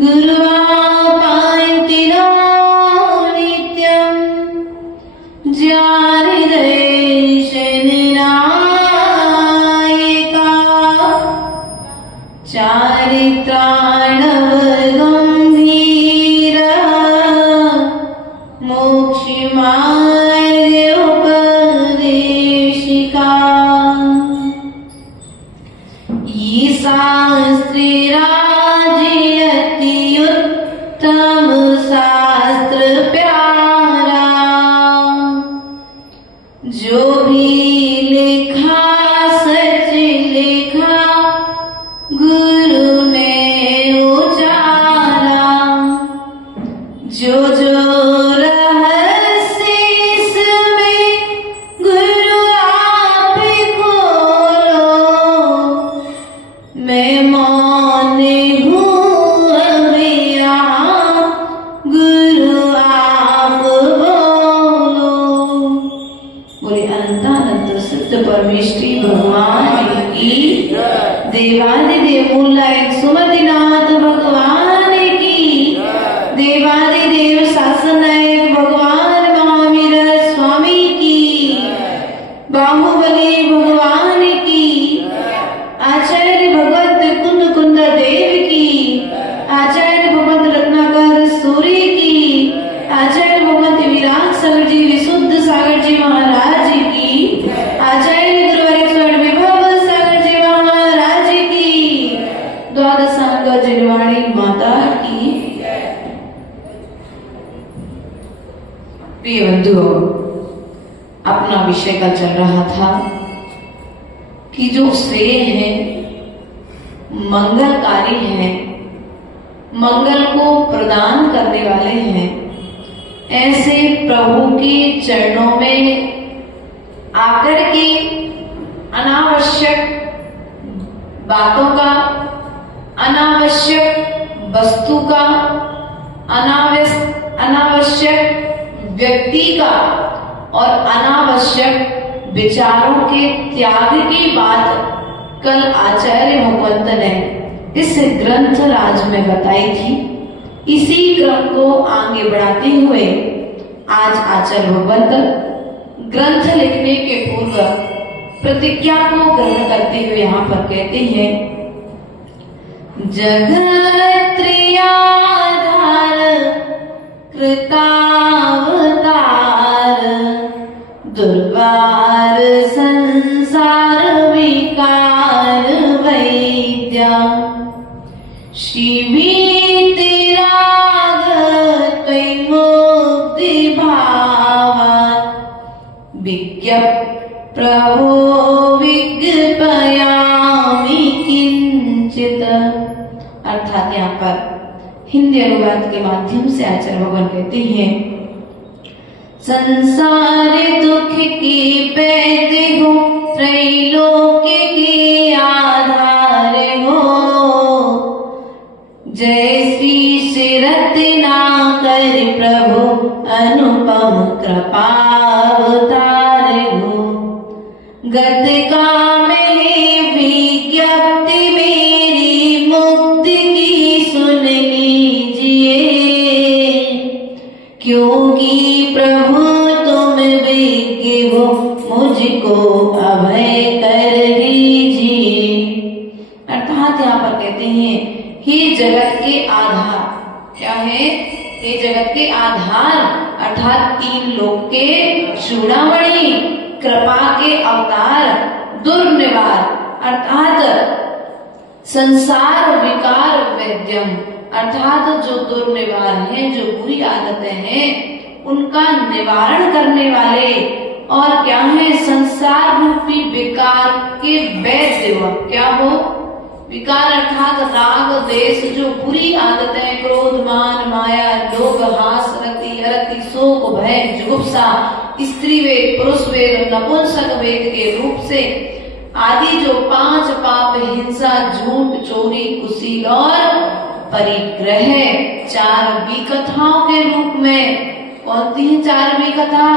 गुरुवापान्तिनो नित्यं जारिदेशनिनायिका चारित्राणवगम्भीरः मोक्षमार्गोपदेशिका शास्त्रीराजयत्युत्तम शास्त्र प्यारा जो भी लिखा सच लिखा गुरु ने उजाला जो जो रहस्य इसमें गुरु आप खोलो मैं मौन हूँ अभी यहाँ गुरु आप बोलो। बोले अनंतानंद सिद्ध परमेष्ठी भगवान की देवादिदेव मूलनायक सुमतिनाथ भगवान की देवादिदेव शासन नायक भगवान महावीर स्वामी की बाहुबली भगवान की आचार्य भगवत कुंद कुंद देव की आचार्य भगवत रत्नाकर सूर्य की आचार्य भगवत विराट सागर जी विशुद्ध सागर जी महाराज की आचार्य गुरुवारेश्वर विभव सागर जी महाराज की द्वादशांग जिनवाणी माता की। प्रिय बंधुओं, अपना विषय का चल रहा था कि जो श्रेय है मंगलकारी है मंगल को प्रदान करने वाले हैं ऐसे प्रभु के चरणों में आकर के अनावश्यक बातों का अनावश्यक वस्तु का अनावश्यक व्यक्ति का और अनावश्यक विचारों के त्याग की बात कल आचार्य भगवंत ने इस ग्रंथ राज में बताई थी। इसी क्रम को आगे बढ़ाते हुए आज आचार्य भगवंत ग्रंथ लिखने के पूर्व प्रतिज्ञा को ग्रहण करते हुए यहाँ पर कहते हैं जगत्रियाधार कृतावतार दुर्वार संसार विकार वैद्य शिवी तिराग त्वयि मुक्ति भावात् विज्ञप्त प्रभो विज्ञापयामि किंचित। अर्थात यहाँ पर हिंदी अनुवाद के माध्यम से आचार्य भगवान कहते हैं संसार दुख की पैदे हो त्रैलोक्य के आधार हो जय श्री श्री रत्नाकर प्रभु अनुपम कृपावतार हो गत का मिली विज्ञप्ति मेरी मुक्ति की सुन लीजिए क्योंकि प्रभु तुम विज्ञ हो मुझको अभय कर दीजिए। अर्थात यहाँ पर कहते हैं हे जगत के आधार क्या है हे जगत के आधार अर्थात तीन लोक के चूड़ामणि कृपा के अवतार दुर्निवार अर्थात संसार विकार वैद्यम अर्थात जो दुर्निवार हैं जो बुरी आदतें हैं उनका निवारण करने वाले और क्या है संसार रूपी विकार के वैद्य क्या हो विकार अर्थात राग देश जो बुरी आदतें क्रोध मान माया लोभ हास रति अरति शोक भय जुगुप्सा स्त्री वेद पुरुष वेद नपुंसक वेद के रूप से आदि जो 5 पाप हिंसा झूठ चोरी कुशील और परिग्रह 4 विकथाओं के रूप में कौन सी 4 विकथा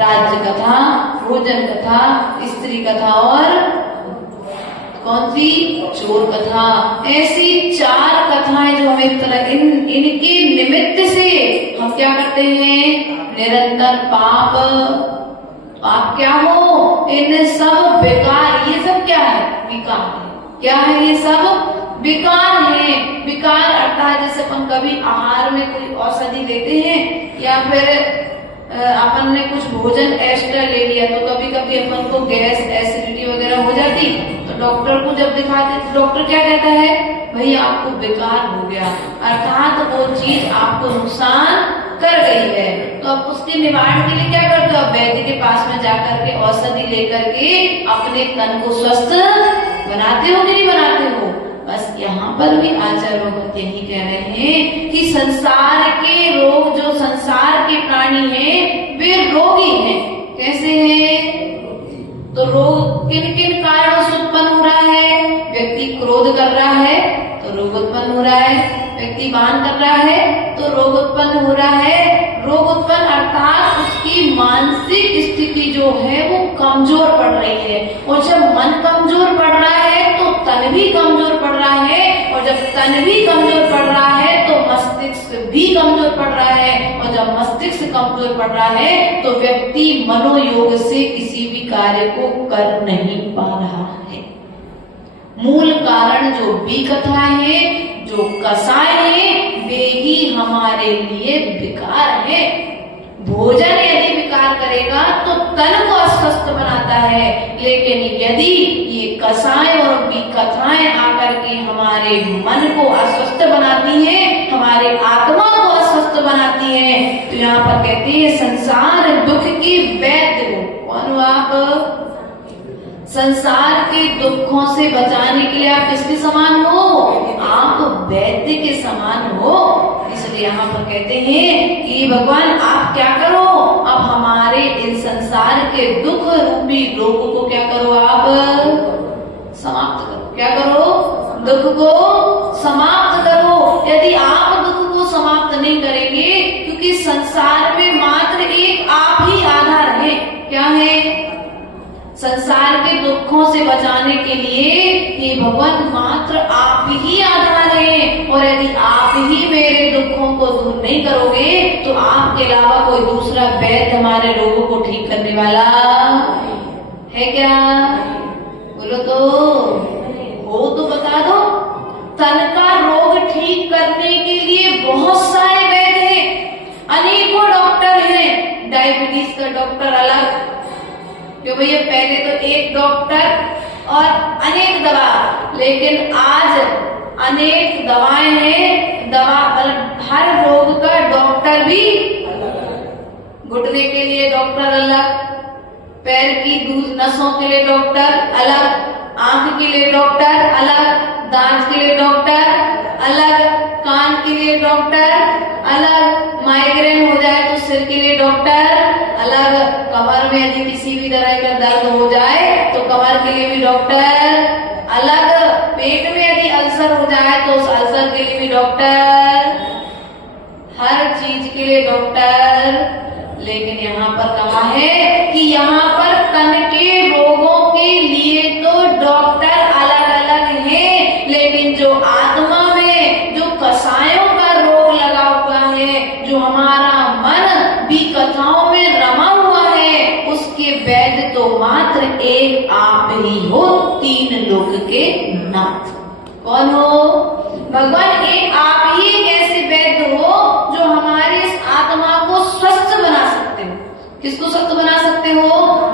राज्य कथा भोजन कथा स्त्री कथा और कौन सी? चोर कथा। ऐसी 4 कथाएं जो हमें इनके निमित्त से हम क्या करते हैं? निरंतर पाप क्या हो? इन सब विकार, ये सब क्या है? विकार है। क्या है ये सब? विकार है। विकार अर्थात जैसे अपन कभी आहार में कोई औषधि लेते हैं या फिर अपन ने कुछ भोजन एक्स्ट्रा ले लिया तो कभी कभी अपन को गैस एसिडिटी वगैरह हो जाती, तो डॉक्टर को जब दिखाते तो डॉक्टर क्या कहता है? भाई आपको विकार हो गया, अर्थात वो चीज आपको नुकसान कर गई है। तो अब उसके निवारण के लिए क्या करते हो? आप वैद्य के पास में जाकर के औषधि लेकर के अपने तन को स्वस्थ बनाते हो कि नहीं बनाते हो? बस यहाँ पर भी आचार्य भगवत यही कह रहे हैं कि संसार के रोग, जो संसार के प्राणी हैं वे रोगी हैं। कैसे हैं? तो रोग किन किन कारणों से उत्पन्न हो रहा है? व्यक्ति क्रोध कर रहा है तो रोग उत्पन्न हो रहा है, व्यक्ति मान कर रहा है तो रोग उत्पन्न हो रहा है। रोग उत्पन्न अर्थात उसकी मानसिक स्थिति जो है वो कमजोर पड़ रही है, और जब मन कमजोर पड़ रहा है तो तन भी कमजोर पड़ रहा है, और जब तन भी कमजोर पड़ रहा है तो मस्तिष्क भी कमजोर पड़ रहा है, और जब मस्तिष्क कमजोर पड़ रहा है तो व्यक्ति मनोयोग से किसी भी कार्य को कर नहीं पा रहा है। मूल कारण जो विकथाएं हैं, जो कसाय हैं, वे ही हमारे लिए विकार है। भोजन यदि विकार करेगा तो तन को अस्वस्थ बनाता है, लेकिन यदि ये कसाय और विकथाएं आकर के हमारे मन को अस्वस्थ बनाती हैं, हमारे आत्मा को अस्वस्थ बनाती हैं, तो यहाँ पर कहते हैं संसार दुख की वैद्य हो। कौन हो आप? संसार के दुखों से बचाने के लिए आप किसके समान हो? आप वैद्य के समान हो। इसलिए यहाँ पर कहते हैं कि भगवान आप क्या करो? अब हमारे इस संसार के दुख रूपी रोग को क्या करो? आप समाप्त करो। क्या करो? दुख को समाप्त करो। यदि आप दुख को समाप्त नहीं करेंगे, क्योंकि संसार में मात्र एक आप ही आधार है। क्या है? संसार के दुखों से बचाने के लिए ये भगवान मात्र आप ही आधार हैं, और यदि आप ही मेरे दुखों को दूर नहीं करोगे तो आपके अलावा कोई दूसरा वैद्य हमारे रोगों को ठीक करने वाला है क्या? बोलो तो, हो तो बता दो। तन का रोग ठीक करने के लिए बहुत सारे वैद्य हैं, अनेकों डॉक्टर हैं। डायबिटीज का डॉक्टर अलग, क्यों भैया? पहले तो एक डॉक्टर और अनेक दवा, लेकिन आज अनेक दवाएं हैं। दवा हर रोग का डॉक्टर भी, घुटने के लिए डॉक्टर अलग, पैर की नसों के लिए डॉक्टर अलग, आंख के लिए डॉक्टर अलग, दांत के लिए डॉक्टर अलग, कान के लिए डॉक्टर अलग, माइग्रेन हो जाए तो सिर के लिए डॉक्टर अलग, कमर में यदि किसी भी तरह का दर्द हो जाए तो कमर के लिए भी डॉक्टर अलग, पेट में यदि अल्सर हो जाए तो उस अल्सर के लिए भी डॉक्टर, हर चीज के लिए डॉक्टर। लेकिन यहाँ पर कहा है कि यहाँ पर तन के रोगों के लिए तो डॉक्टर अलग अलग हैं, लेकिन जो आत्मा में जो कसायों का रोग लगा हुआ है, जो हमारा मन विकथाओं में रमा हुआ है, उसके वैद्य तो मात्र एक आप ही हो, 3 लोक के नाथ। कौन हो? भगवान एक आप ही एक ऐसे वैद्य हो जो हमारी इस आत्मा को स्वस्थ बना सकते हो। किसको स्वस्थ बना सकते हो?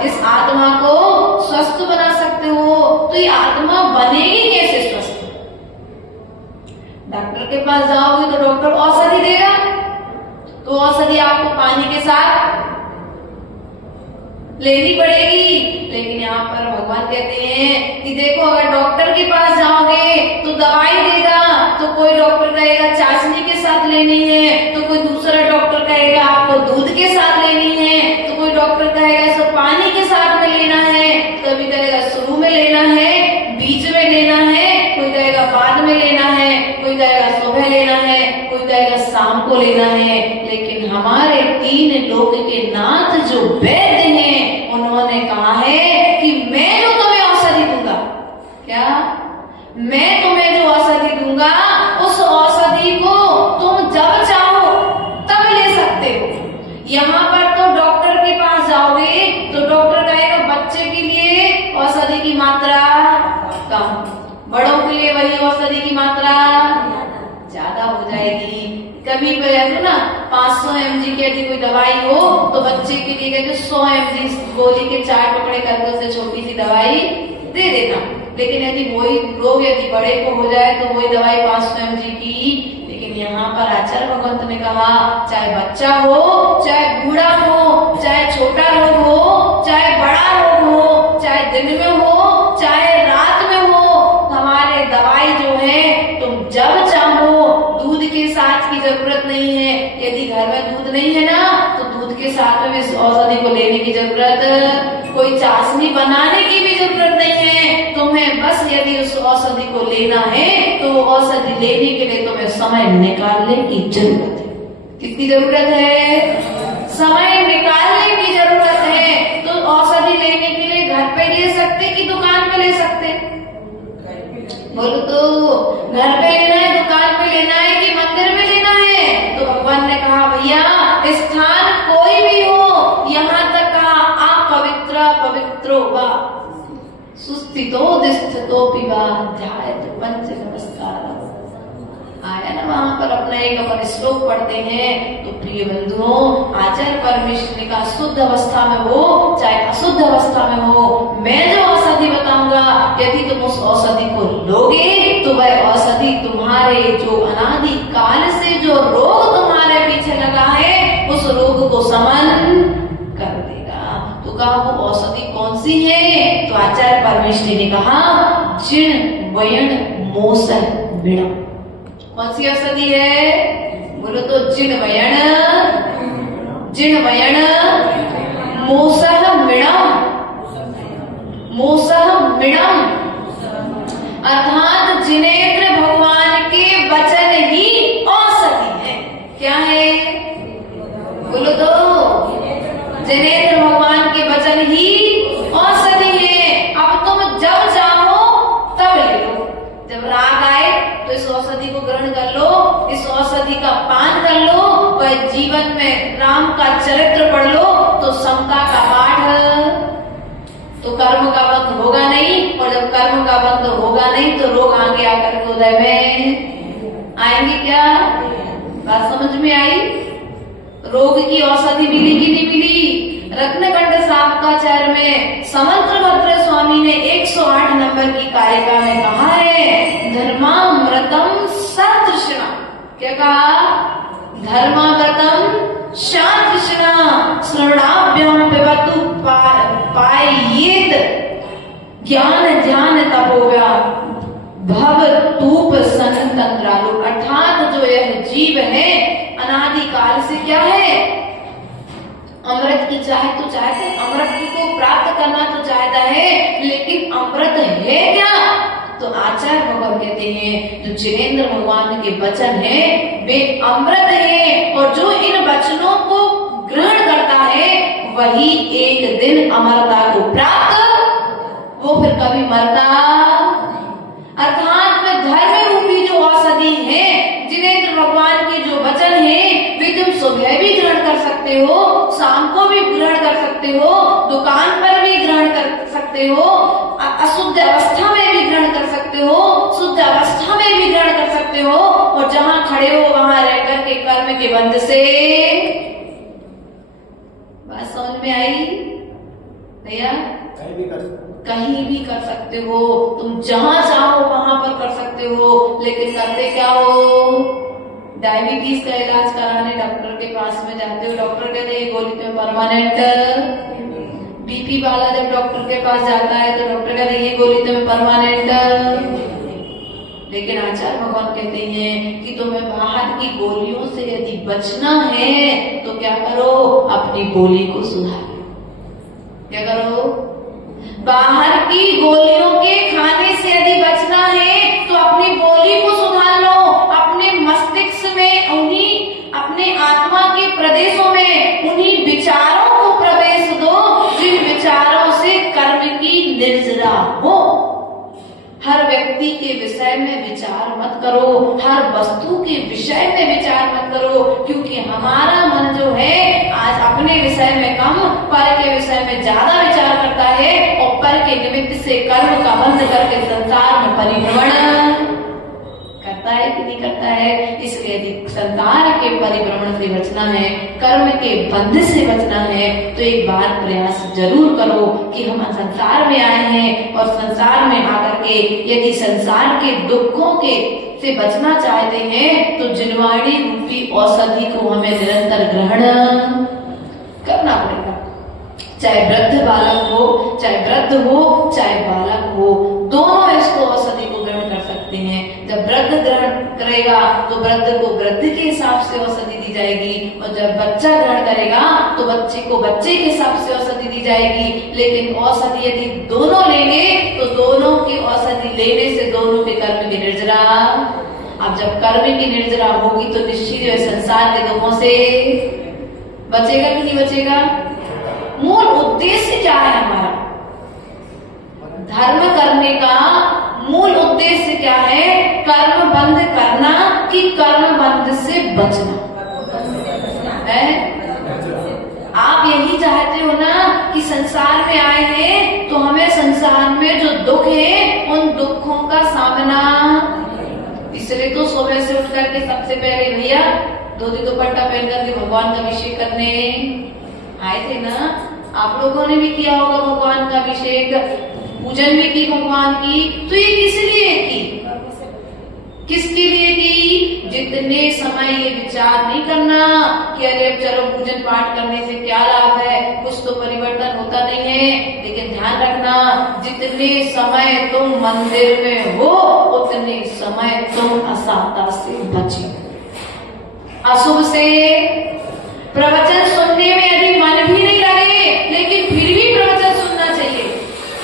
इस आत्मा को स्वस्थ बना सकते हो। तो ये आत्मा बनेगी कैसे स्वस्थ? डॉक्टर के पास जाओगे तो डॉक्टर औषधि देगा, तो औषधि आपको पानी के साथ लेनी पड़ेगी। लेकिन यहाँ पर भगवान कहते हैं कि देखो, अगर डॉक्टर के पास जाओगे तो दवाई देगा, तो कोई डॉक्टर कहेगा चाशनी के साथ लेनी है, तो कोई दूसरा डॉक्टर कहेगा आपको दूध के साथ लेनी है, तो कोई डॉक्टर कहेगा इसको पानी के साथ में लेना है, कभी कहेगा शुरू में लेना है, बीच में लेना है, कोई कहेगा बाद में लेना है, कोई कहेगा सुबह लेना है, कोई कहेगा शाम को लेना है। लेकिन हमारे 3 लोक के नाथ जो वैद्य हैं, उन्होंने कहा है कि मैं जो तुम्हें औषधि दूंगा, क्या मात्रा ज्यादा हो जाएगी। कभी तो ना 500 mg की यदि कोई दवाई हो तो बच्चे के लिए कहते 100 mg गोली के 4 टुकड़े करके उसे छोटी सी दवाई दे देना। लेकिन यदि वही रोग यदि बड़े को हो जाए तो वही दवाई 500 mg की। लेकिन यहाँ पर आचार्य भगवंत ने कहा चाहे बच्चा हो, चाहे बूढ़ा हो, चाहे छोटा रोग हो, चाहे बड़ा रोग हो, चाहे दिन में हो, चाहे रात में हो, हमारे दवाई जो है तुम जब चाहो, दूध के साथ की जरूरत नहीं है। यदि घर में दूध नहीं है ना तो दूध के साथ में इस औषधि को लेने की जरूरत, कोई चाशनी बनाने की भी जरूरत नहीं है। तुम्हें बस यदि उस औषधि को लेना है तो औषधि लेने के लिए तुम्हें समय निकालने की जरूरत है। किसकी जरूरत है? समय निकालने की जरूरत है। तो औषधि लेने के लिए घर पे ले सकते कि दुकान पे ले सकते? बोलो तो घर पे लेना है, दुकान पे लेना है कि मंदिर में लेना है? तो भगवान ने कहा भैया स्थान कोई भी हो, यहाँ तक कहा आप पवित्रो वा सुस्थितो दिस्थितो पिबा ध्यायत पंच नमस्कार। आया ना वहां पर अपना एक अपन श्लोक पढ़ते हैं। तो प्रिय बंधुओं, आचार्य परमेश्वर ने कहा शुद्ध अवस्था में हो चाहे अशुद्ध अवस्था में हो, मैं जो औषधि बताऊंगा यदि तुम उस औषधि को लोगे तो वह औषधि तुम्हारे जो अनादि काल से जो रोग तुम्हारे पीछे लगा है उस रोग को समन कर देगा। तो कहा वो औषधि कौन सी है? तो आचार्य परमेश्वर ने कहा जिण वयण मोसह विण। कौन सी औषधि है? बोलो तो जिण वयण मोसह मिणम, अर्थात जिनेंद्र भगवान के वचन ही औषधि है। क्या है? बोलो तो जिनेंद्र भगवान के वचन ही औषधि है। अब तुम जब चाहो तब ले लो। जब राग आए तो इस औषधि को ग्रहण कर लो, इस औषधि का पान कर लो, वह जीवन में राम का चरित्र पढ़ लो तो समता का पाठ, तो कर्म का बंध होगा नहीं। और जब कर्म का बंध होगा नहीं तो रोग आगे आकर के उदय में आएंगे। क्या बात समझ में आई? रोग की औषधि मिली कि नहीं मिली? रत्नकंड सामकाचार्य में समंत्र भद्र स्वामी ने 108 नंबर की कारिका में कहा है धर्मामृतम सतृष्णा। क्या कहा? धर्मामृतम शातृष्णा स्मरणाभ्याम पिबतु पायेत ज्ञान ध्यान तपोव्या भव तूप संतंत्रालु। अर्थात जो यह जीव है अनादि काल से क्या है? अमृत की चाहे तो चाहता है, अमृत को प्राप्त करना तो चाहता है, लेकिन अमृत है क्या? तो आचार्य भगवान कहते हैं जो जिनेंद्र भगवान के वचन है वे अमृत है, और जो इन वचनों को ग्रहण करता है वही एक दिन अमरता को प्राप्त, वो फिर कभी मरता। अर्थात में धर्म रूपी जो औषधि है जिनेंद्र भगवान के जो वचन है वे तुम सुबह भी ग्रहण कर सकते हो, शाम को भी ग्रहण कर सकते हो, दुकान पर भी ग्रहण कर सकते हो, अशुद्ध अवस्था में भी ग्रहण कर सकते हो, शुद्ध अवस्था में भी ग्रहण कर सकते हो, और जहाँ खड़े हो वहां रहकर के कर्म के बंध से। बात समझ में आई भैया? कहीं भी कर सकते हो, तुम जहां चाहो वहां पर कर सकते हो, लेकिन करते क्या हो? डायबिटीज का इलाज कराने डॉक्टर के पास में जाते हो, डॉक्टर कहते हैं ये गोली तो परमानेंट। बीपी वाला जब डॉक्टर के पास जाता है तो डॉक्टर कहते हैं ये गोली तो परमानेंट। लेकिन आचार्य भगवान कहते हैं कि तुम्हें बाहर की गोलियों से यदि बचना है तो क्या करो? अपनी बोली को सुधारो। क्या करो? बाहर की गोलियों के खाने से यदि बचना है तो अपनी बोली को सुधार लो, अपने मस्तिष्क में उन्हीं, अपने आत्मा के प्रदेशों में उन्हीं विचारों को प्रवेश दो जिन विचारों से कर्म की निर्जरा हो। हर व्यक्ति के विषय में विचार मत करो, हर वस्तु के विषय में विचार मत करो, क्योंकि हमारा मन जो है आज अपने विषय में कम, पर के विषय में ज्यादा विचार करता है, और पर के निमित्त से कर्म का बंध करके संसार में परिभ्रमण करता है कि नहीं करता है। इसलिए यदि संसार के परिभ्रमण से बचना है, कर्म के बंध से बचना है, तो एक बार प्रयास जरूर करो कि हम संसार में आए हैं और संसार में आकर के यदि संसार के दुखों के से बचना चाहते हैं तो जिनवाणी रूपी औषधि को हमें निरंतर ग्रहण करना पड़ेगा। चाहे वृद्ध बालक हो, चाहे वृद्ध हो, चाहे बालक हो, दोनों इसको औषधि को ग्रहण कर सकते हैं। जब वृद्ध ग्रहण करेगा तो वृद्ध को वृद्ध के हिसाब से औषधि दी जाएगी, और जब बच्चा ग्रहण करेगा तो बच्चे को बच्चे के हिसाब से औषधि दी जाएगी। लेकिन औषधि यदि दोनों लेंगे तो दोनों की औषधि लेने से दोनों के कर्म की निर्जरा, अब जब कर्म की निर्जरा होगी तो निश्चित संसार के दुखों से बचेगा कि नहीं बचेगा। मूल उद्देश्य क्या है हमारा धर्म करने का? मूल उद्देश्य क्या है? कर्म बंध करना कि कर्म बंध से बचना है? आप यही चाहते हो ना कि संसार में आए हैं तो हमें संसार में जो दुख है उन दुखों का सामना, इसलिए तो सुबह से उठ करके सबसे पहले भैया धोती दुपट्टा पहन करके भगवान का अभिषेक करने आए थे ना। आप लोगों ने भी किया होगा भगवान का अभिषेक, पूजन भी की भगवान की। तो ये किस लिए की? किसके लिए की? जितने समय ये विचार नहीं करना कि अरे अब चलो पूजन पाठ करने से क्या लाभ है, कुछ तो परिवर्तन होता नहीं है। लेकिन ध्यान रखना, जितने समय तुम मंदिर में हो उतने समय तुम असावता से बचे, अशुभ से। प्रवचन सुनने में यदि मन भी नहीं लगे लेकिन फिर भी प्रवचन सुनना चाहिए।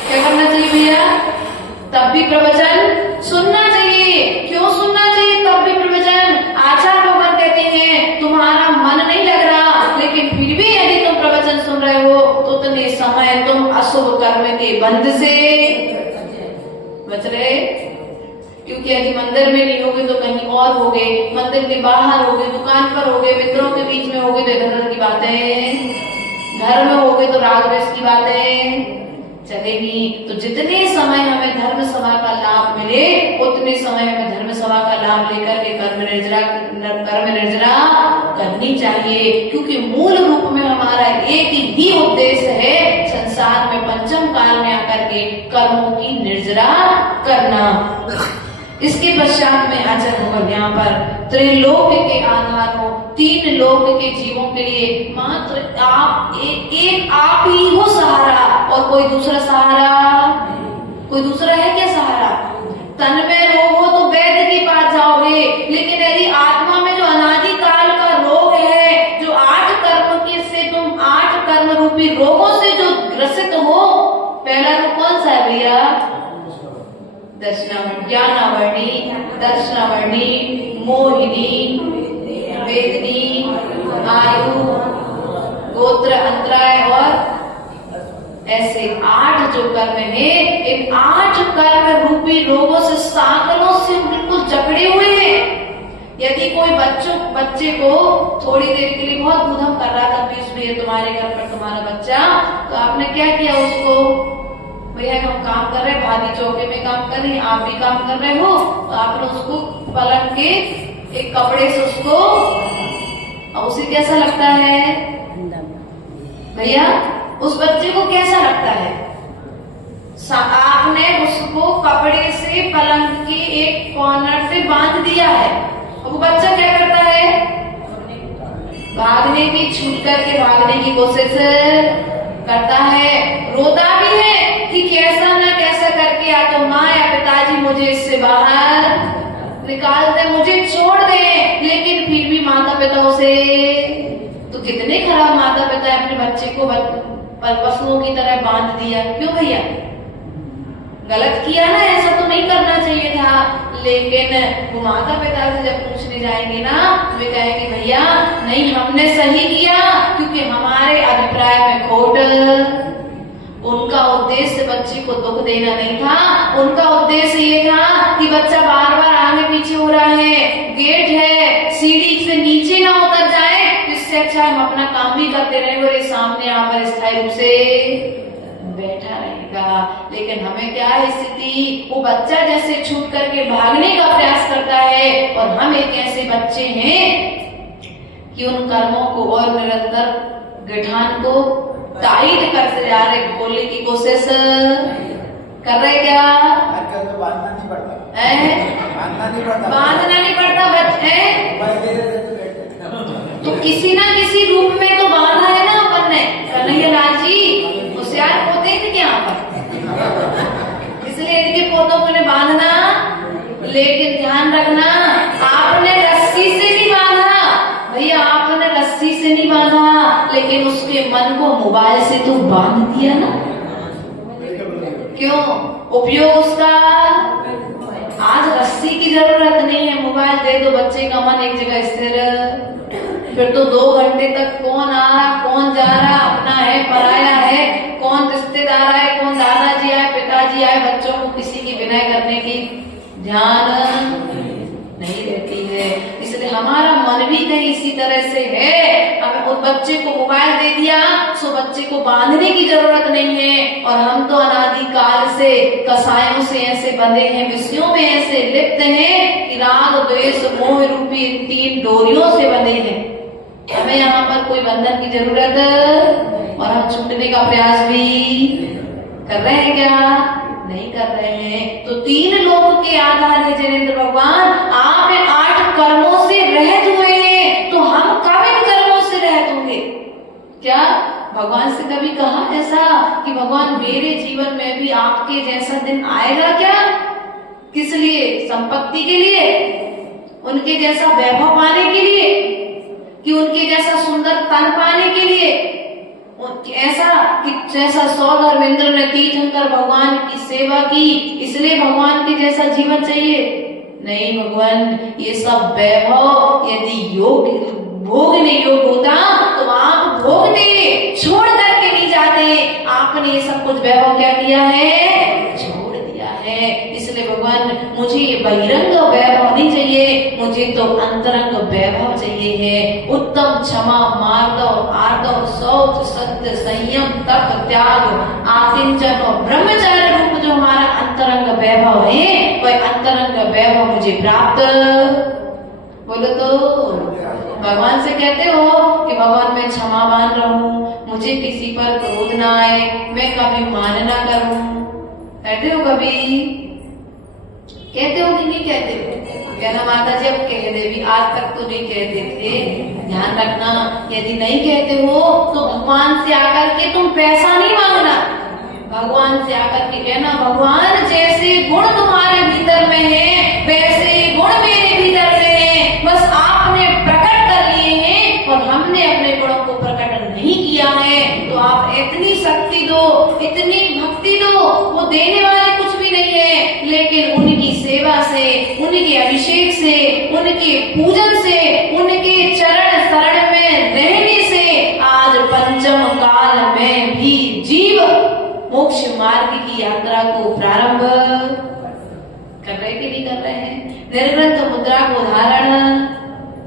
क्या करना चाहिए भैया? तब भी प्रवचन सुनना चाहिए। क्यों सुनना चाहिए तब भी प्रवचन? आचार्य भगवान कहते हैं तुम्हारा मन नहीं लग रहा लेकिन फिर भी यदि तुम प्रवचन सुन रहे हो तो उतने समय तुम अशुभ कर्म के बंध से बच रहे। क्योंकि यदि मंदिर में नहीं होगे तो कहीं और होगे, मंदिर के बाहर होगे, दुकान पर होगे, मित्रों के बीच में होगे तो इधर की बातें, घर में होगे तो राग रस की बातें चलेगी। तो जितने समय हमें धर्म सभा का लाभ मिले उतने समय हमें धर्म सभा का लाभ लेकर के कर्म निर्जरा करनी चाहिए। क्योंकि मूल रूप में हमारा एक ही उद्देश्य है संसार में पंचम काल में आकर के कर्मों की निर्जरा करना। इसके पश्चात में आचार्य भगवान यहाँ पर त्रिलोक के आधार हो, तीन लोक के जीवों के लिए मात्र आप एक आप ही हो सहारा, और कोई दूसरा सहारा, कोई दूसरा है क्या सहारा? तन में रोग हो तो वैद्य के पास जाओगे, लेकिन यदि आत्मा में जो अनादि काल का रोग है, जो 8 कर्म के से तुम 8 कर्म रूपी रोगों से जो ग्रसित हो, पहला रोग कौन सा है भैया? ज्ञानावर्णी, दर्शनावर्णी, मोहिनी, वेदनी, आयु, गोत्र, अंतराय और ऐसे 8 जो कर्म है, इन 8 कर्म रूपी रोगों से सागरों से बिल्कुल जकड़े हुए हैं। यदि कोई बच्चे को थोड़ी देर के लिए बहुत उधम कर रहा था, पीस भी है तुम्हारे घर पर तुम्हारा बच्चा, तो आपने क्या किया उसको? भैया हम काम कर रहे हैं, भाभी चौके में काम कर रही, आप भी काम कर रहे हो, तो आपने उसको पलट के एक कपड़े से उसको, और उसे कैसा लगता है भैया? उस बच्चे को कैसा लगता है? आपने उसको कपड़े से पलंग के एक कॉर्नर से बांध दिया है, और वो बच्चा क्या करता है? भागने की, छूट करके भागने की कोशिश करता है, रोता भी है कि कैसा ना कैसा करके या तो माँ या पिताजी मुझे इससे बाहर निकाल दे, मुझे छोड़ दे। लेकिन फिर भी माता पिता उसे, तो कितने खराब माता पिता अपने बच्चे को पशुओं की तरह बांध दिया। क्यों भैया? गलत किया ना, ऐसा तो नहीं करना चाहिए था। लेकिन वो माता पिता से जब पूछने जाएंगे ना, वे कहेंगे भैया नहीं हमने सही किया, क्योंकि हमारे अभिप्राय में खोट। उनका उद्देश्य बच्चे को दुख देना नहीं था, उनका उद्देश्य ये था कि बच्चा बार बार आगे पीछे हो रहा है, गेट है, सीढ़ी से नीचे ना उतर जाए, इससे अच्छा हम अपना काम भी करते रहे और सामने यहाँ पर स्थायी रूप से बैठा रहेगा। लेकिन हमें क्या है स्थिति? वो बच्चा जैसे छूट करके भागने का प्रयास करता है, हम एक ऐसे बच्चे हैं कि उन कर्मों को और निरंतर गठान को टाइट करते जा रहे, खोलने की कोशिश कर रहे। क्या आजकल तो बांधना नहीं पड़ता, बांधना नहीं पड़ता बच्चे, तो किसी ना किसी रूप में तो बांधा है ना अपन ने। कन्हैया लाल जी होशियार पोते हैं क्या पर, इसलिए इनके पोतों को ने बांधना। लेकिन ध्यान रखना, आपने रस्सी से नहीं बांधा भैया, आपने रस्सी से नहीं बांधा, लेकिन उसके मन को मोबाइल से तो बांध दिया ना। क्यों? उपयोग उसका आज रस्सी की जरूरत नहीं है, मोबाइल दे दो, बच्चे का मन एक जगह स्थिर। फिर तो 2 घंटे तक कौन आ रहा कौन जा रहा, अपना है पराया है, कौन रिश्तेदार आए, कौन दादाजी आए पिताजी आए, बच्चों को किसी की विनय करने की ध्यान नहीं रहती है। इसलिए हमारा मन भी कहीं इसी तरह से है, हमें उस बच्चे को मोबाइल दे दिया सो बच्चे को बांधने की जरूरत नहीं है। और हम तो अनादिकाल से कसायों से ऐसे बंधे हैं, विषयों में ऐसे लिप्त हैं कि राग द्वेष मोह रूपी 3 डोरियों से बंधे हैं। हमें यहाँ पर कोई बंधन की जरूरत, और हम छूटने का प्रयास भी कर रहे हैं क्या? नहीं कर रहे हैं। तो 3 लोक के आधार है जैनेन्द्र भगवान, आप 8 कर्मों से रहित हुए हैं, तो हम कब इन कर्मों से रहित होंगे? क्या भगवान से कभी कहा ऐसा कि भगवान मेरे जीवन में भी आपके जैसा दिन आएगा क्या? किस लिए? संपत्ति के लिए, उनके जैसा वैभव पाने के लिए, कि उनके जैसा सुंदर तन पाने के लिए, ऐसा कि जैसा सौधर्मेंद्र ने तीर्थंकर भगवान की सेवा की इसलिए भगवान के जैसा जीवन चाहिए? नहीं भगवान, ये सब वैभव यदि योग भोगने योग होता तो आप भोगते, छोड़ करके नहीं जाते। आपने ये सब कुछ वैभव क्या किया है? छोड़ दिया है। इसलिए भगवान मुझे ये बहिरंग वैभव नहीं चाहिए, मुझे तो अंतरंग वैभव चाहिए है। उत्तम क्षमा मार्दव आर्दव शौच सत्य संयम तप त्याग आकिंचन और ब्रह्मचार्य रूप जो हमारा अंतरंग वैभव है, वह अंतरंग वैभव मुझे प्राप्त। बोलो तो भगवान से कहते हो कि भगवान मैं क्षमावान रहूं, मुझे किसी पर क्रोध ना आए, मैं कभी मान ना करूं। कहते हो कभी? कहते हो कि नहीं कहते हो? कहना माता जी अब कह दे भी, आज तक तो नहीं कहते थे। ध्यान रखना, यदि नहीं कहते हो तो भगवान से आकर के तुम पैसा नहीं मांगना, भगवान से आकर के कहना भगवान जैसे गुण तुम्हारे भीतर में है वैसे गुण मेरे भीतर में है, बस आपने प्रकट कर लिए हैं और हमने अपने गुणों को प्रकट नहीं किया है, तो आप इतनी शक्ति दो, इतनी भक्ति दो। वो देने वाले कुछ भी नहीं है, लेकिन उनकी सेवा से, उनके अभिषेक से, उनके पूजन से, उनके चरण शरण में रहने से आज पंचम काल में भी जीव मोक्ष मार्ग की यात्रा को प्रारंभ कर रहे कि नहीं कर रहे हैं? निर्ग्रंथ मुद्रा को धारण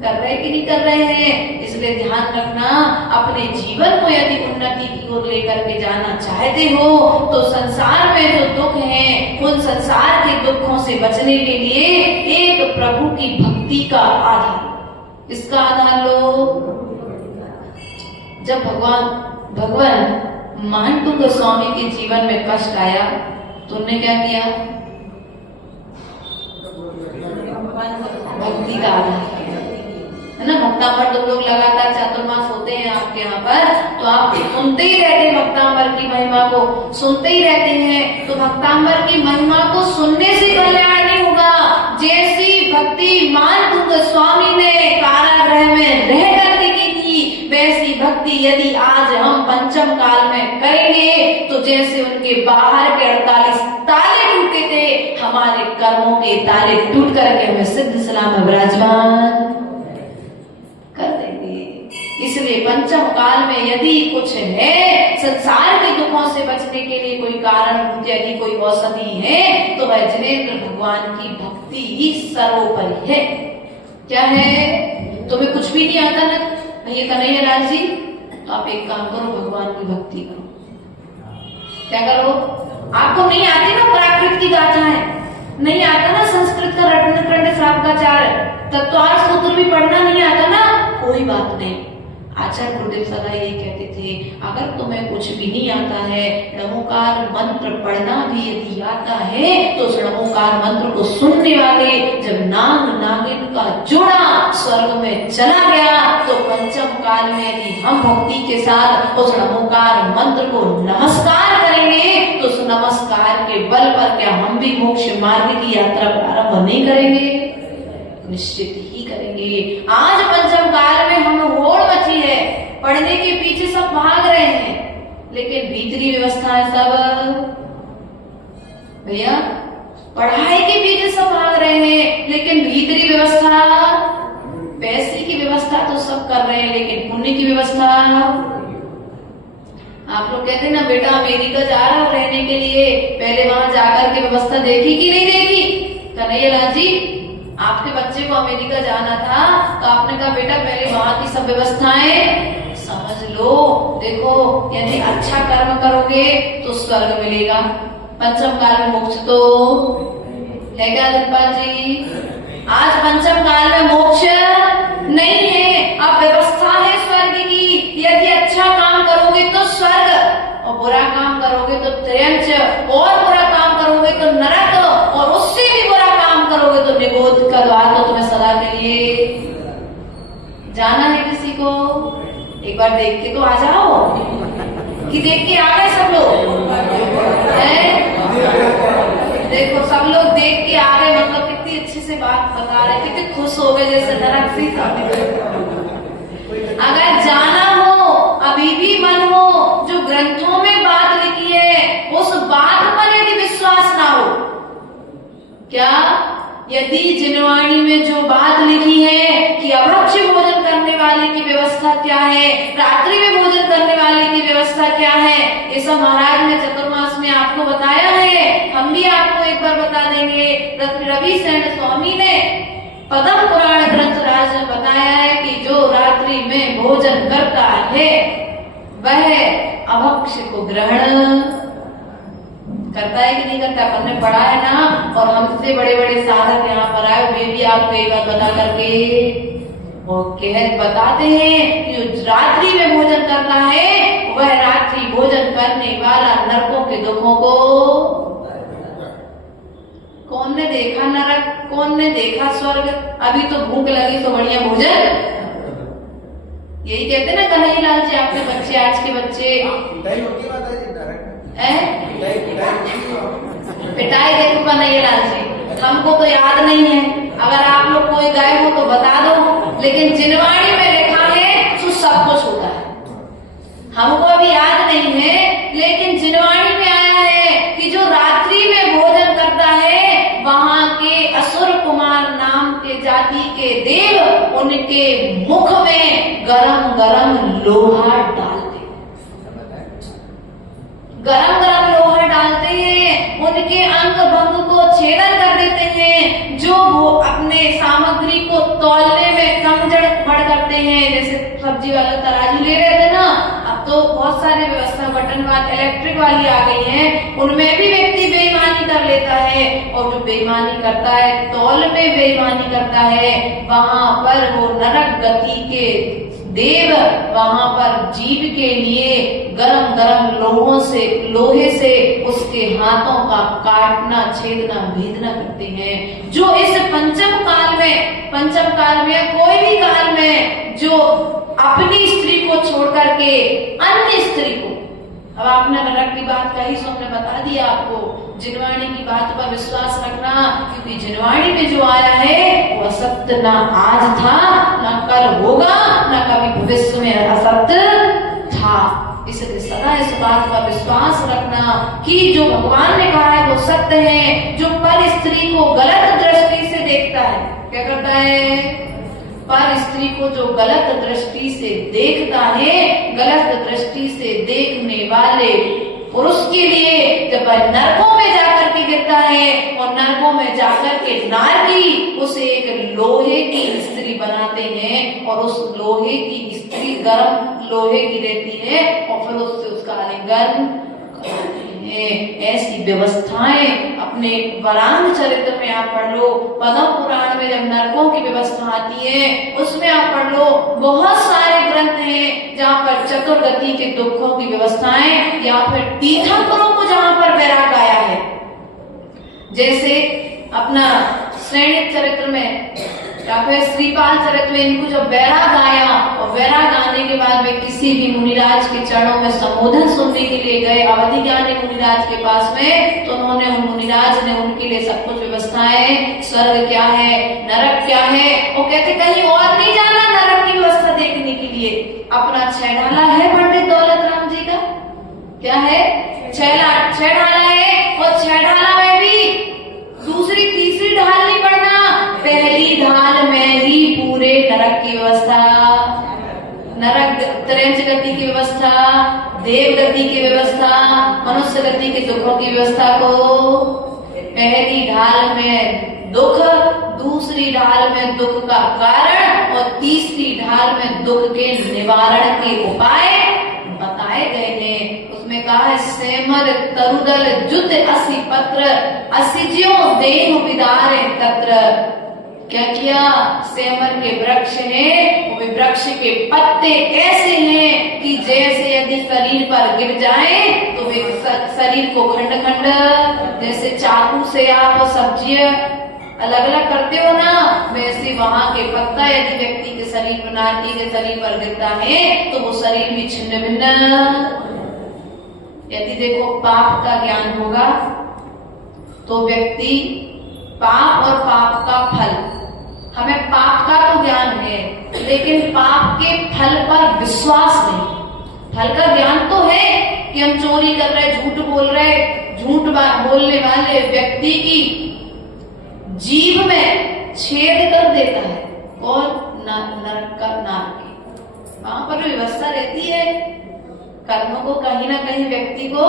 कर रहे कि नहीं कर रहे हैं? इसलिए ध्यान रखना, अपने जीवन को यदि उन्नति की ओर लेकर के जाना चाहते हो तो संसार में जो दुख है उन संसार के दुखों से बचने के लिए एक प्रभु की भक्ति का आधार, इसका आधार लो। जब भगवान महंत गोस्वामी के जीवन में कष्ट आया तो उन्होंने क्या किया? भक्ति का आधार है ना। भक्तांबर तुम लोग लगातार चातुर्मास होते हैं आपके यहाँ पर, तो आप सुनते ही रहते हैं भक्तांबर की महिमा को, सुनते ही रहते हैं। तो भक्तांबर की महिमा को सुनने से कल्याण नहीं होगा। जैसी भक्ति महंत गोस्वामी ने कारागृह में रह करके की थी, वैसी भक्ति यदि आज हम पंचम काल में करेंगे तो जैसे उनके बाहर के 48 ताले टूटे थे, हमारे कर्मों के ताले टूट करके हमें सिद्ध सलाम विराजमान कर देंगे। इसलिए पंचम काल में यदि कुछ है, संसार के दुखों से बचने के लिए कोई कारण, यदि कोई औषधि है तो वह जैनेन्द्र भगवान की भक्ति ही सर्वोपरि है। क्या है? तुम्हें कुछ भी नहीं आता ना भैया कन्हैया लाल जी, तो आप एक काम करो, भगवान की भक्ति करो। क्या करो? आपको नहीं आती ना प्राकृत की गाथा है, नहीं आता ना संस्कृत का रत्नखंड श्रावकाचार्य, तत्वार्थ सूत्र भी पढ़ना नहीं आता ना, कोई बात नहीं। आचार्य गुरुदेव सदा ये कहते थे, अगर तुम्हें कुछ भी नहीं आता है, नमोकार मंत्र पढ़ना भी यदि आता है, तो उस नमोकार मंत्र को सुनने वाले जब नाग नागिन का जोड़ा स्वर्ग में चला गया, तो पंचम काल में यदि हम भक्ति के साथ उस नमोकार मंत्र को नमस्कार करेंगे, तो उस नमस्कार के बल पर क्या हम भी मोक्ष मार्ग की यात्रा प्रारंभ नहीं करेंगे? निश्चित ही करेंगे। आज पंचम काल में हमें होड़ मची है, पढ़ने के पीछे सब भाग रहे हैं, लेकिन भीतरी व्यवस्था है सब भैया, पढ़ाई के पीछे सब भाग रहे हैं, लेकिन भीतरी व्यवस्था, पैसे की व्यवस्था तो सब कर रहे हैं, लेकिन पुण्य की व्यवस्था। आप लोग कहते हैं ना, बेटा अमेरिका जा रहा रहने के लिए, पहले वहां जाकर के व्यवस्था देखी कि नहीं देखी? कन्हैयालाल जी, आपके बच्चे को अमेरिका जाना था, तो आपने कहा बेटा पहले वहां की सब व्यवस्थाएं समझ लो। देखो, यदि अच्छा कर्म करोगे तो स्वर्ग मिलेगा, पंचम काल में मोक्ष तो है क्या धनपाल जी? आज पंचम काल में मोक्ष नहीं है, अब व्यवस्था है स्वर्ग की। यदि अच्छा काम करोगे तो स्वर्ग, और बुरा काम करोगे तो त्रयंच, और बुरा काम करोगे तो नरक, और उससे भी बुरा काम करोगे तो निगोद का द्वार। तो तुम्हें सदा के लिए जाना है किसी को? एक बार देख के तो आ जाओ, कि देख के आ गए सब लोग हैं? देखो सब लोग देख के आ गए, मतलब कितनी अच्छे से बात बता रहे, कितने खुश हो गए, जैसे नरक से। अगर जाना हो, अभी भी मन हो, जो ग्रंथों में बात लिखी है उस बात पर यदि विश्वास ना हो, क्या यदि जिनवाणी में जो बात लिखी है कि अभक्ष्य भोजन करने वाले की व्यवस्था क्या है, रात्रि में भोजन करने वाले की व्यवस्था क्या है, ये सब महाराज ने चतुर्मास में आपको बताया है। हम भी आपको एक बार बता देंगे। रवि सेन स्वामी ने पद्म पुराण ग्रंथ राज में बताया है कि जो रात्रि में भोजन करता है वह अभक्ष्य को ग्रहण करता है कि नहीं करता? हमने पढ़ा है ना, और हमसे बड़े बड़े साधक यहाँ पर आए, वे भी आपको एक बात बता करके वो बताते हैं कि जो रात्रि में भोजन करता है वह रात्रि भोजन करने वाला नरकों के दुखों को, कौन ने देखा नरक, कौन ने देखा स्वर्ग? अभी तो भूख लगी तो बढ़िया भोजन, यही कहते ना कन्हैयालाल जी, आपके बच्चे, आज के बच्चे पिटाई देखो कन्हैयालाल जी, हमको तो याद नहीं है, अगर आप लोग कोई गए हो तो बता दो, लेकिन जिनवाणी में लिखा है तो सब कुछ होता है। हमको अभी याद नहीं है, लेकिन जिनवाणी में आया है कि जो रात्रि में भोजन करता है, वहां के असुर कुमार नाम के जाति के देव उनके मुख में गरम गरम लोहा डालते, गरम गरम लोहा डालते हैं, उनके अंग भंग को छेदन कर देते हैं। जो वो अपने सामग्री को तौलने में कम जड़ करते हैं, जैसे सब्जी वाला तराजू ले रहे थे ना, अब तो बहुत सारी व्यवस्था बटन वाली, इलेक्ट्रिक वाली आ गई है, उनमें भी व्यक्ति बेईमानी कर लेता है। और जो बेईमानी करता है, तौल में बेईमानी करता है, वहां पर वो नरक गति के देव वहां पर जीव के लिए गरम गरम लोहे से उसके हाथों का काटना, छेदना, भेदना करते हैं। जो इस पंचम काल में कोई भी काल में जो अपनी स्त्री को छोड़ करके अन्य स्त्री को, अब आपने नरक की बात कही सो हमने बता दिया आपको, जिनवाणी की बात पर विश्वास रखना, क्योंकि जिनवाणी में जो आया है वो असत्य ना आज था, ना कल होगा, ना कभी भविष्य में असत्य था। इसलिए सदा इस बात पर विश्वास रखना कि जो भगवान ने कहा है वो सत्य है। जो पर स्त्री को गलत दृष्टि से देखता है, क्या करता है? पर स्त्री को जो गलत दृष्टि से देखता है, गलत दृष्टि से देखने वाले पुरुष के लिए जब वह नरकों में जाकर के गिरता है, और नरकों में जाकर के नारकी उसे एक लोहे की स्त्री बनाते हैं, और उस लोहे की स्त्री गर्म लोहे की रहती है, और फिर उससे उसका आलिंगन करते हैं। हैं। ऐसी व्यवस्थाएं अपने वराह चरित्र में आप पढ़ लो, पद्म पुराण में जब नरकों की व्यवस्था आती है उसमें आप पढ़ लो। बहुत सारे ग्रंथ हैं जहाँ पर चतुर्गति के दुखों की व्यवस्थाएं, या फिर तीर्थंकरों को जहाँ पर वैराग आया है, जैसे अपना श्रेणी चरित्र में या फिर श्रीपाल चरित्र में इनको जब वैराग आया, और वैराग आने के बाद वे किसी भी मुनिराज के चरणों में संबोधन सुनने के लिए गए अवधि ज्ञानी मुनिराज के पास में, तो उन्होंने उन मुनिराज ने उनके लिए सब कुछ व्यवस्थाएं, स्वर्ग क्या है, नरक क्या है, वो कहते कहीं और नहीं जाना नरक की व्यवस्था देखने के लिए। अपना छैढाला है पंडित दौलत राम जी का, क्या है, छैढाला है, और छैढाला में भी दूसरी तीसरी ढाल नहीं पढ़ना, पहली ढाल में ही पूरे नरक की व्यवस्था, नरक त्रैंच गति की व्यवस्था, देव गति की व्यवस्था, मनुष्य गति के दुखों की व्यवस्था को, पहली ढाल में दुख, दूसरी ढाल में दुख का कारण, और तीसरी ढाल में दुख के निवारण के उपाय बताए गए हैं। उसमें कहा है सेमर तरुदल जुत असि पत्र असिज्यो देह विदारे तत्र। क्या किया, सेमर के वृक्ष हैं, वो वृक्ष के पत्ते ऐसे हैं कि जैसे यदि शरीर पर गिर जाए तो वे शरीर को खंड खंड, जैसे चाकू से आप सब्जियां अलग अलग करते हो ना, वैसे वहां के पत्ता यदि व्यक्ति के शरीर पर, नाटी के शरीर पर गिरता है तो वो शरीर भी छिन्न भिन्न। यदि देखो पाप का ज्ञान होगा तो व्यक्ति पाप और पाप का फल, हमें पाप का तो ज्ञान है लेकिन पाप के फल पर विश्वास नहीं। फल का ज्ञान तो है कि हम चोरी कर रहे, झूठ बोल रहे, झूठ बोलने वाले व्यक्ति की जीभ में छेद कर देता है, कौन, नरक का नारकी, वहां पर व्यवस्था रहती है कर्मों को कहीं ना कहीं व्यक्ति को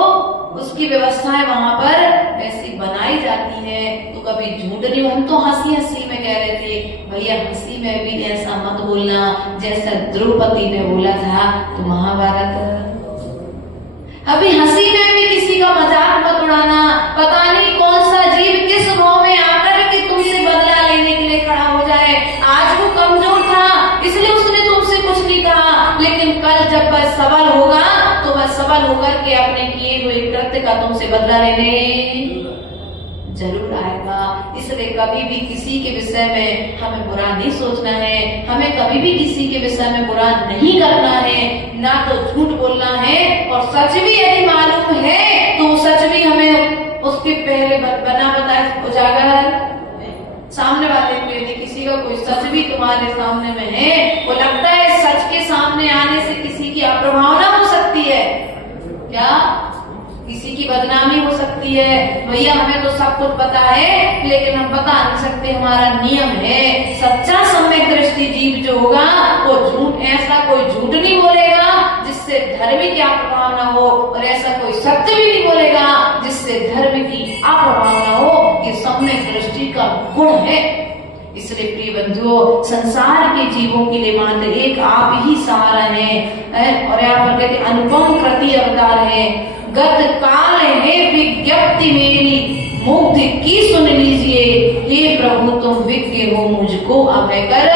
उसकी व्यवस्थाएं वहां पर ऐसी बनाई जाती है। तो कभी झूठ नहीं, हम तो हंसी हंसी में कह रहे थे भैया हंसी में भी ऐसा मत बोलना जैसा द्रौपदी ने बोला था तो महाभारत। अभी हंसी में भी किसी का मजाक मत उड़ाना, पता नहीं कौन सा जीव किस भाव में आकर के तुमसे बदला लेने के लिए खड़ा हो जाए। आज वो कमजोर था इसलिए उसने तुमसे कुछ नहीं कहा, लेकिन कल जब वह सबल होगा तो वह सबल होकर के अपने किए हुए कृत्य का तुमसे बदला लेने जरूर आएगा। इसलिए कभी भी किसी के विषय में हमें बुरा नहीं सोचना है, हमें कभी भी किसी के विषय में बुरा नहीं करना है, ना तो झूठ बोलना है, और सच भी यदि मालूम है तो सच भी हमें उसके पहले बना बताए उजागर सामने वाले को। यदि किसी का कोई सच भी तुम्हारे सामने में है, वो लगता है सच के सामने आने से किसी की अप्रभावना हो सकती है, क्या किसी की बदनामी हो सकती है। भैया हमें तो सब कुछ पता है लेकिन हम बता नहीं सकते, हमारा नियम है। सच्चा सम्यक दृष्टि जीव जो होगा वो झूठ, ऐसा कोई झूठ नहीं बोलेगा जिससे धर्म की अप्रभावना हो, और ऐसा कोई सत्य भी नहीं बोलेगा जिससे धर्म की अप्रभावना हो। ये सम्यक दृष्टि का गुण है। इसलिए प्रिय बंधुओं, संसार के जीवों के लिए मात्र एक आप ही सहारा है। और यहाँ पर कहते अनुपम कृति अवतार है, गत काल है विज्ञप्ति मेरी मुक्ति की सुन लीजिए। हे प्रभु तुम विज्ञ हो मुझको अभय कर,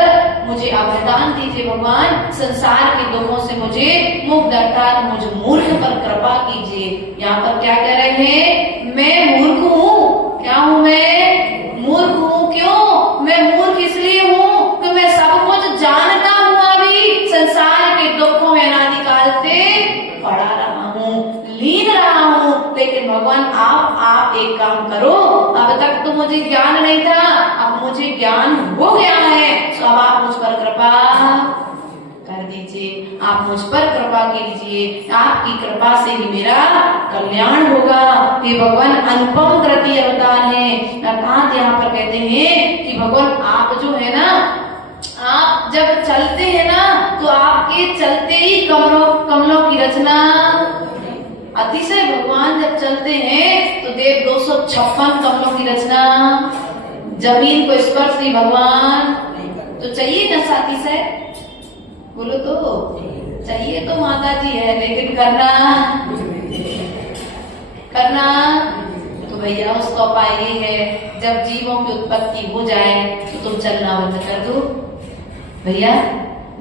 मुझे अभयदान दीजिए भगवान, संसार के दुखों से मुझे मुक्त अर्थात मुझ मूर्ख पर कृपा कीजिए। यहाँ पर क्या कह रहे हैं, मैं मूर्ख हूँ। क्या हूँ मैं? मूर्ख हूँ। क्यों मैं मूर्ख? इसलिए हूँ कि मैं सब कुछ जानता हुआ भी संसार के दुखों में अनादिकाल से पड़ा रहा हूँ, लीन रहा हूँ। लेकिन भगवान आप एक काम करो, अब तक तो मुझे ज्ञान नहीं था, अब मुझे ज्ञान हो गया है, तो अब आप मुझ पर कृपा कर दीजिए, आप मुझ पर कृपा कीजिए। आपकी कृपा से ही मेरा कल्याण होगा। ये भगवान अनुपम कृति अवतार है। अर्थात यहाँ पर कहते हैं कि भगवान आप जो है ना, आप जब चलते हैं ना तो आपके चलते ही कमलों की रचना, अतिशय भगवान जब चलते हैं तो देव 256 कमलों की रचना, जमीन को स्पर्श ही भगवान। तो चाहिए ना अतिशय, बोलो तो चाहिए तो माता जी है, लेकिन करना करना। तो भैया उसका उपाय ये है, जब जीवों की उत्पत्ति हो जाए तो तुम चलना बंद कर दो। भैया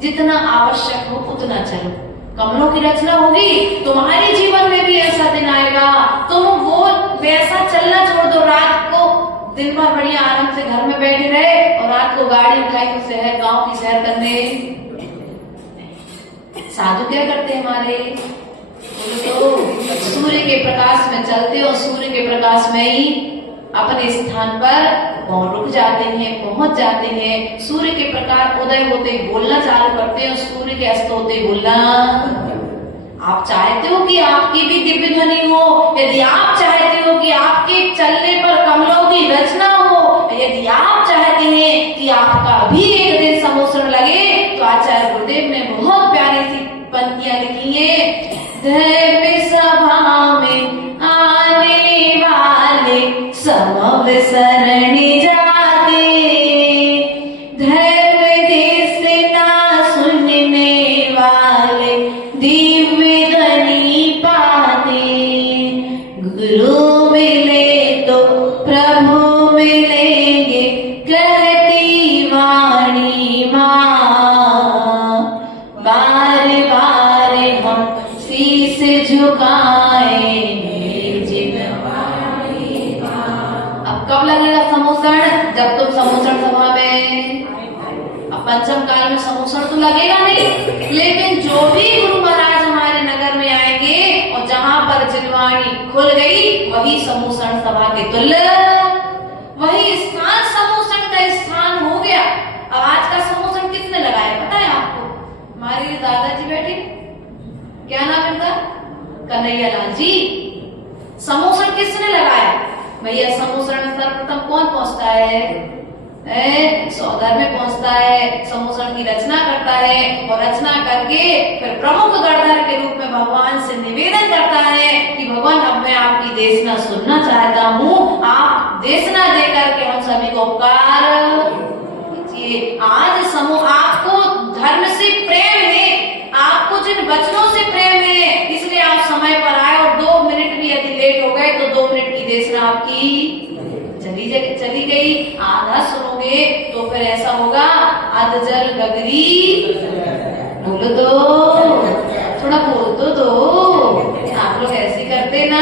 जितना आवश्यक हो उतना चलो। कमलों की रचना होगी, तुम्हारे जीवन में भी ऐसा दिन आएगा, तुम वो वैसा चलना छोड़ दो। रात को दिन भर बढ़िया आराम से घर में बैठे रहे और रात को गाड़ी उठाई तो शहर गांव की सैर करने। साधु क्या करते हैं हमारे, तो सूर्य के प्रकाश में चलते और सूर्य के प्रकाश में ही अपने स्थान पर रुक जाते हैं, पहुंच जाते हैं। सूर्य के प्रकाश उदय होते बोलना चालू करते हैं और सूर्य के अस्त होते बोलना। आप चाहते हो कि आपकी भी दिव्य ध्वनि हो, यदि आप चाहते हो कि आपके चलने पर कमलों की रचना हो, यदि आप चाहते हैं कि आपका भी एक दिन समोसण लगे, तो आचार्य गुरुदेव ने बहुत प्यारी सी पंक्तियां लिखी है। धर्म सभा में आने वाले समविसरण जाते, धर्म देश ना सुनने वाले दिव्य ध्वनि पाते। गुरु मिले तो प्रभु मिलेंगे, कहती वाणी माँ। बार बार हम शीश झुकाएंगे जिनवाणी माँ। अब कब लगेगा समोसण, जब तुम समोसण सभा में। अब पंचम काल में समोसण तो लगेगा नहीं, लेकिन जो भी गुरु महाराज हमारे नगर में आएंगे और जहाँ पर जिनवाणी खुल गई वही समोसण सभा के तुल्य, वही स्थान समोसण का स्थान हो गया। अब आज का समोसण किसने लगाया पता है आपको? हमारे दादाजी बैठे, क्या नाम है उनका, कन्हैया लाल जी। समोसण किसने लगाया? भैया समोसण में सर्वप्रथम कौन पहुंचता है? सौदर में पहुंचता है, समोसण की रचना करता है और रचना करके फिर प्रमुख गणधर के रूप में भगवान से निवेदन करता है कि भगवान अब मैं आपकी देशना सुनना चाहता हूँ, आप देशना देकर के हम सभी को उपकार कीजिए। आज समूह आपको धर्म से प्रेम है, आपको जिन वचनों से प्रेम है, इसलिए आप समय पर आए और 2 मिनट भी यदि लेट हो गए तो 2 मिनट की देशना आपकी चली गई। आधा सुनोगे तो फिर ऐसा होगा, अधजल गगरी बोलो तो, थोड़ा बोल तो आप लोग ऐसे करते ना,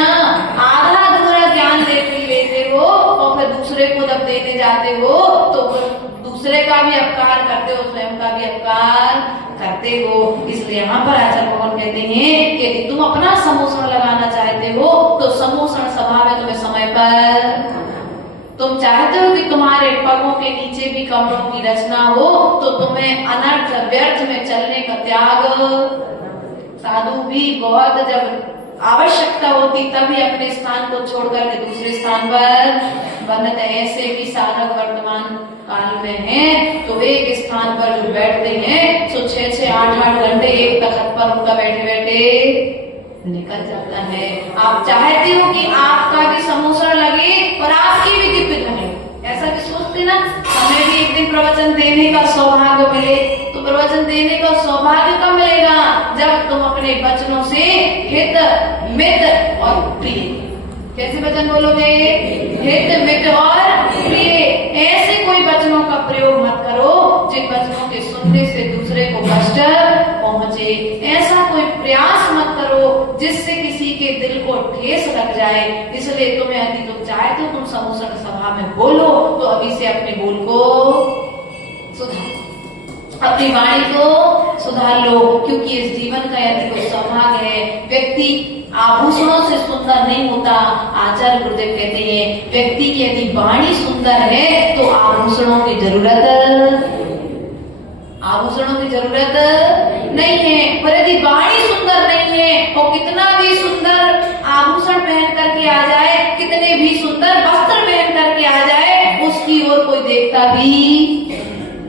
आधा अधूरा ज्ञान लेते हो और फिर दूसरे को जब देने जाते हो तो दूसरे का भी अपकार करते हो, स्वयं का भी अपकार करते हो। इसलिए यहाँ पर आचार्य भगवान कहते हैं कि यदि तुम अपना समोसण लगाना चाहते हो तो समोसण सभा में तुम्हें समय पर, तुम चाहते हो कि तुम्हारे पगों के नीचे भी कमलों की रचना हो, तो तुम्हें अनर्थ व्यर्थ में चलने का त्याग। साधु भी बहुत जब आवश्यकता होती तभी अपने स्थान को छोड़कर के दूसरे स्थान पर बनते। ऐसे भी साधक वर्तमान काल में हैं, तो एक स्थान पर जो बैठते हैं तो 6-6, 8-8 घंटे एक तख्त पर उनका बैठे बैठे निकल जाता है। आप चाहते हो कि आपका भी समोसण लगे और आपकी भी दिव्य ध्वनि, ऐसा भी सोचते ना, हमें भी एक दिन प्रवचन देने का सौभाग्य मिले। तो प्रवचन देने का सौभाग्य कब मिलेगा? जब तुम अपने वचनों से हित मित और प्रिय, कैसे वचन बोलोगे? हित मित और प्रिय। ऐसे कोई वचनों का प्रयोग मत करो जिन वचनों के सुनने से दूसरे को कष्ट पहुंचे। ऐसा कोई प्रयास मत करो जिससे किसी के दिल को ठेस लग जाए। इसलिए तुम्हें यदि तुम चाहे तो तुम समोसण सभा में बोलो, तो अभी से अपने बोल को सुधार, अपनी वाणी को सुधार लो, क्योंकि इस जीवन का यदि कोई सौभाग्य है, व्यक्ति आभूषणों से सुंदर नहीं होता। आचार्य गुरुदेव कहते हैं व्यक्ति की यदि वाणी सुंदर है तो आभूषणों की जरूरत नहीं है। पर यदि वाणी सुंदर नहीं है और कितना भी सुंदर आभूषण पहन करके आ जाए, कितने भी सुंदर वस्त्र पहन करके आ जाए, उसकी ओर कोई देखता भी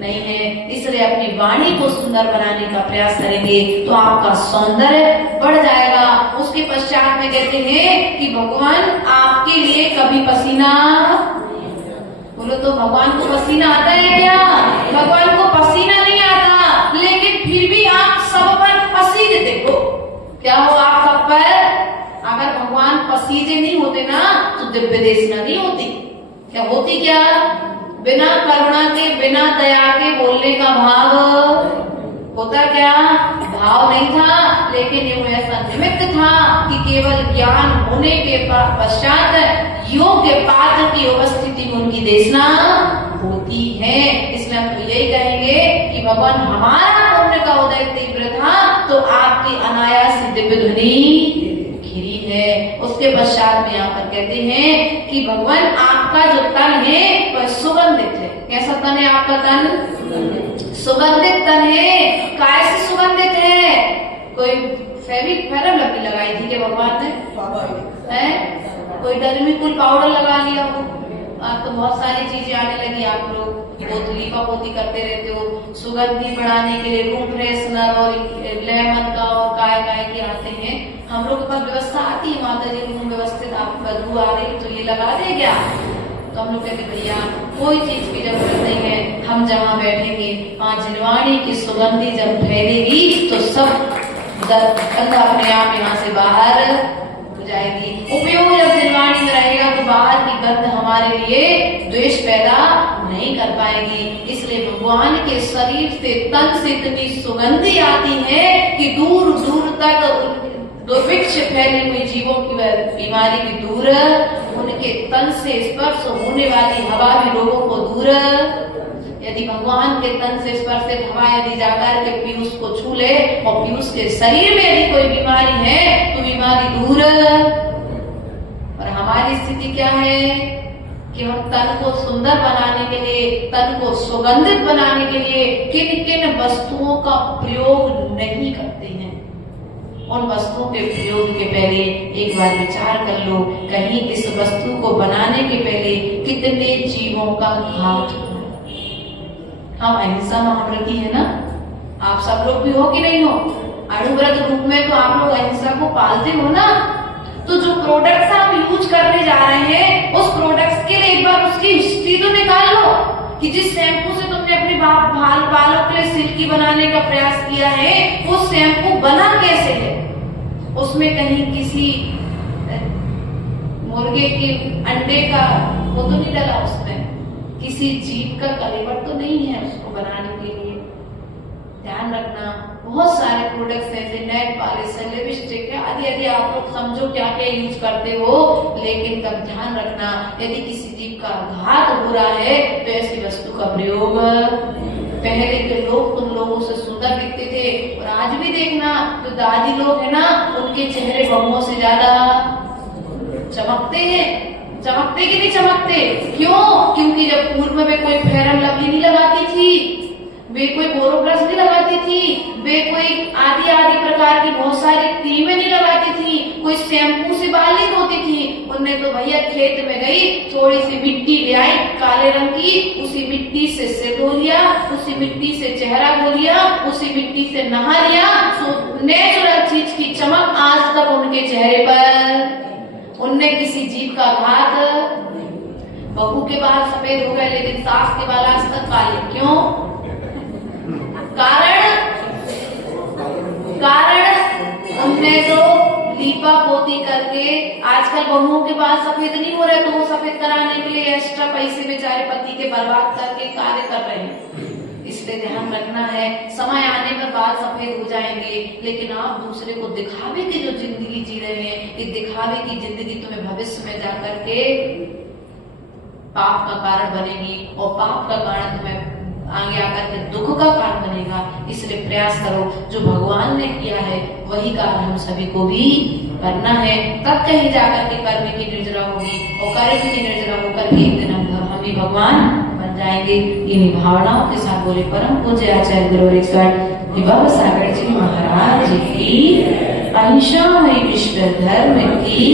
नहीं है। इसलिए अपनी वाणी को सुंदर बनाने का प्रयास करेंगे तो आपका सौंदर्य बढ़ जाएगा। उसके पश्चात में कहते हैं कि भगवान आपके लिए कभी पसीना, बोलो तो भगवान को पसीना आता है क्या? भगवान को पसीना नहीं आता, लेकिन फिर भी आप सब पर पसीने देखो। क्या हो आप सब पर? अगर भगवान पसीजे नहीं होते ना तो दिव्य देश नहीं होती। क्या होती? क्या? बिना करुणा के, बिना दया के बोलने का भाव होता क्या? भाव नहीं था, लेकिन ये ऐसा निमित्त था कि केवल ज्ञान होने के पश्चात योग्य पात्र की उपस्थिति में उनकी देशना होती है। इसलिए हम तो यही कहेंगे कि भगवान हमारा पुण्य का उदय तीव्र था तो आपकी अनायास दिव्य ध्वनि घिरी है। उसके पश्चात में यहाँ पर कहते हैं कि भगवान आपका जो तन है वह सुगंधित है। कैसा तन है आपका तन? सुगंधित तन है। काय से सुगंधित है? कोई फेरम लवली लगाई थी क्या भगवान ने? है? कोई डर्मिकुल पाउडर लगा लिया हो? आप तो बहुत सारी चीजें आने लगी, आप लोग लीपा पोती करते रहते हो। सुगंधी बढ़ाने के लिए रूम फ्रेशनर और लेमन का और काय के आते हैं। हम लोग के पास व्यवस्था आती है, माता जी रूम व्यवस्थित, आप बदबू आ रही तो ये लगा दे क्या? तो हम लोग कहते भैया कोई चीज की जरूरत नहीं है, हम जहाँ बैठेंगे वहाँ जिनवाणी की सुगंधी जब फैलेगी तो सब गंध अपने आप यहाँ से बाहर हो जाएगी। उपयोग जब जिनवाणी में रहेगा तो बाहर की गंध हमारे लिए द्वेष पैदा नहीं कर पाएगी। इसलिए भगवान के शरीर से, तन से इतनी सुगंधी आती है कि दूर दूर तक दुर्भिक्ष फैली हुई जीवों की बीमारी भी दूर, उनके तन से स्पर्श होने वाली हवा भी लोगों को दूर। यदि भगवान के तन से स्पर्शित हवा यदि जाकर के पीयूष को छू ले और पीयूष के शरीर में यदि कोई बीमारी है तो बीमारी दूर। और हमारी स्थिति क्या है कि हम तन को सुंदर बनाने के लिए, तन को सुगंधित बनाने के लिए किन किन वस्तुओं का प्रयोग नहीं करते हैं। उन वस्तुओं के प्रयोग के पहले एक बार विचार कर लो, कहीं इस वस्तु को बनाने के पहले कितने जीवों का घात हो। हम अहिंसा महाव्रती है ना, आप सब लोग भी हो कि नहीं हो? अणुव्रत रूप में तो आप लोग अहिंसा को पालते हो ना। तो जो प्रोडक्ट्स आप यूज करने जा रहे हैं उस प्रोडक्ट्स के लिए एक बार उसकी हिस्ट्री तो निकाल लो कि जिस शैम्पू से तुमने अपने बालों के लिए सिल्की बनाने का प्रयास किया है वो शैम्पू बना कैसे है? उसमें कहीं किसी मुर्गे के अंडे का वो तो नहीं डला, उसमें किसी जीव का कलेवर तो नहीं है उसको बनाने के लिए। ध्यान रखना, बहुत सारे प्रोडक्ट्स ऐसे नेट पॉलिश है, लिपस्टिक है, आदि आदि आप लोग समझो क्या क्या यूज करते हो, लेकिन तब ध्यान रखना यदि किसी जीव का घात हो रहा है तो ऐसी वस्तु का प्रयोग। पहले के लोग तुम लोगों से सुंदर दिखते थे और आज भी देखना जो दादी लोग है ना उनके चेहरे बहुओं से ज्यादा चमकते हैं। चमकते कि नहीं चमकते? क्यों? क्योंकि जब पूर्व में कोई फेरन लवली नहीं लगाती थी, वे कोई बोरोप्लस नहीं लगाती थी, वे कोई आदि आदि प्रकार की बहुत सारी क्रीमें नहीं लगाती थी, कोई शैम्पू से बाल नहीं धोती थी। उनने तो भैया खेत में गई, थोड़ी सी मिट्टी ले आई काले रंग की, उसी मिट्टी से सिर धो लिया, उसी मिट्टी से चेहरा धो लिया, उसी मिट्टी से नहा लिया। तो नेचुरल चीज की चमक आज तक उनके चेहरे पर। उनने किसी जीव का घात। बहू के बाल सफेद हो गए लेकिन सास के बाल आज तक काले, क्यों? कारण उनने तो लीपा पोती करके, आजकल बहुओं के बाल सफेद नहीं हो रहे तो वो सफेद कराने के लिए एक्स्ट्रा पैसे बेचारे पति के बर्बाद करके कार्य कर रहे हैं। इसलिए ध्यान रखना है, समय आने पर बाल सफेद हो जाएंगे, लेकिन आप दूसरे को दिखावे की जो जिंदगी जी रहे हैं, ये दिखावे की जिंदगी तुम्हें भविष्य में जाकर के पाप का कारण बनेगी और पाप का कारण तुम्हें आगे आकर के दुख का कारण बनेगा। इसलिए प्रयास करो, जो भगवान ने किया है वही कार्य हम सभी को भी करना है। तब कहीं जाकर के कर्म की निर्जरा होगी और कर्म की निर्जरा होकर के एक दिन हम भी भगवान बन जाएंगे। इन्हीं भावनाओं के साथ बोले परम पूज्य आचार्य गुरु सागर जी महाराज की अहिंसा में इष्ट धर्म की